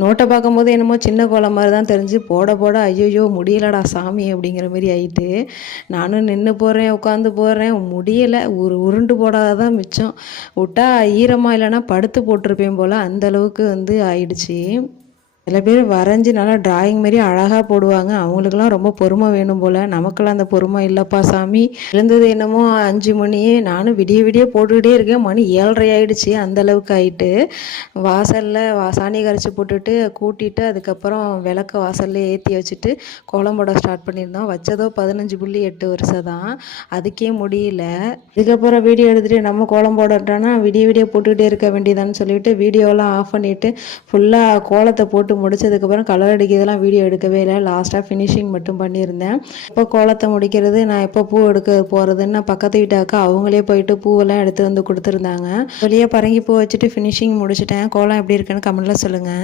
நோட்டை பார்க்கும்போது என்னமோ சின்ன கோலம் மாதிரி தான் தெரிஞ்சு போட போட ஐயோ முடியலடா சாமி அப்படிங்கிற மாதிரி ஆயிட்டு நானும் நின்று போகிறேன் உட்காந்து போகிறேன் முடியலை ஒரு உருண்டு போடாதான் மிச்சம். விட்டா ஈரமாக இல்லைன்னா படுத்து போட்டிருப்பேன் போல் அந்த அளவுக்கு வந்து ஆயிடுச்சு. சில பேர் வரைஞ்சி நல்லா டிராயிங் மாரி அழகாக போடுவாங்க. அவங்களுக்குலாம் ரொம்ப பொறுமை வேணும் போல். நமக்கெல்லாம் அந்த பொறுமை இல்லைப்பா சாமி. எழுந்தது என்னமோ அஞ்சு மணியே. நானும் விடிய விடிய போட்டுக்கிட்டே இருக்கேன். மணி ஏழரை ஆயிடுச்சு. அந்தளவுக்கு ஆகிட்டு ஆயிட்டு. வாசலில் வா சாணி கரைச்சி போட்டுட்டு கூட்டிட்டு அதுக்கப்புறம் விளக்க வாசல்ல ஏற்றி வச்சுட்டு கோலம் போட ஸ்டார்ட் பண்ணியிருந்தோம். வச்சதோ பதினஞ்சு புள்ளி எட்டு வருஷம் தான். அதுக்கே முடியல. இதுக்கப்புறம் வீடியோ எடுத்துகிட்டு நம்ம கோலம் போடட்டோன்னா விடிய விடிய போட்டுக்கிட்டே இருக்க வேண்டியதான்னு சொல்லிட்டு வீடியோலாம் ஆஃப் பண்ணிவிட்டு ஃபுல்லாக கோலத்தை போட்டு முடிச்சதுக்கப்புறம் கலர் அடிக்கிறதெல்லாம் வீடியோ எடுக்கவே இல்லை. லாஸ்ட்டாக ஃபினிஷிங் மட்டும் பண்ணியிருந்தேன். இப்போ கோலத்தை முடிக்கிறது நான் எப்போ பூ எடுக்க போகிறதுன்னு நான் பக்கத்து வீட்டாக்கா அவங்களே போயிட்டு பூவெல்லாம் எடுத்து வந்து கொடுத்துருந்தாங்க. வெளியே பரங்கி பூ வச்சுட்டு ஃபினிஷிங் முடிச்சிட்டேன். கோலம் எப்படி இருக்குன்னு கமெண்ட்டில் சொல்லுங்கள்